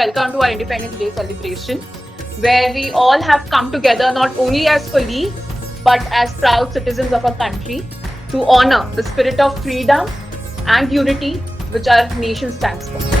welcome to our Independence Day celebration, where we all have come together not only as colleagues but as proud citizens of our country to honor the spirit of freedom and unity which our nation stands for.